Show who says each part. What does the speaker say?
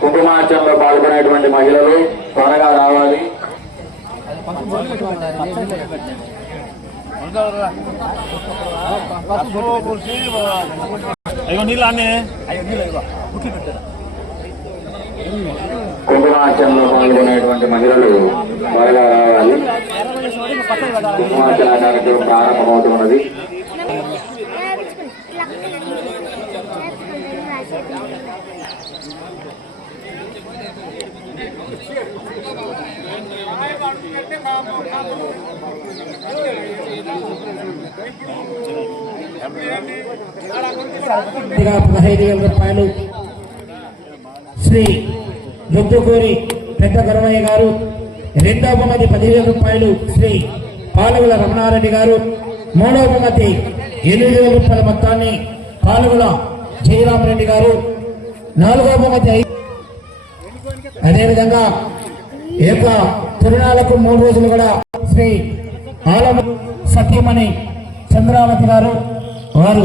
Speaker 1: కుంకుమార్చనలో పాల్గొనేటువంటి మహిళలు త్వరగా రావాలి. కుంకుమార్చనలో పాల్గొనేటువంటి మహిళలు త్వరగా రావాలి. కార్యక్రమం ప్రారంభమవుతున్నది.
Speaker 2: పదహైదు వేల రూపాయలు శ్రీ రుద్దుకూరి పెద్ద గొరవయ్య గారు రెండవ బహుమతి పదివేల రూపాయలు శ్రీ పాలుగుల రమణారెడ్డి గారు మూడవ బహుమతి ఎనిమిది వేల రూపాయల మొత్తాన్ని పాలుగుల జయరామరెడ్డి గారు నాలుగవ బహుమతి అదేవిధంగా ఈ యొక్క తిరునాళ్ళకు మూడు రోజులు కూడా శ్రీ ఆలమ సత్యమణి చంద్రావతి గారు వారు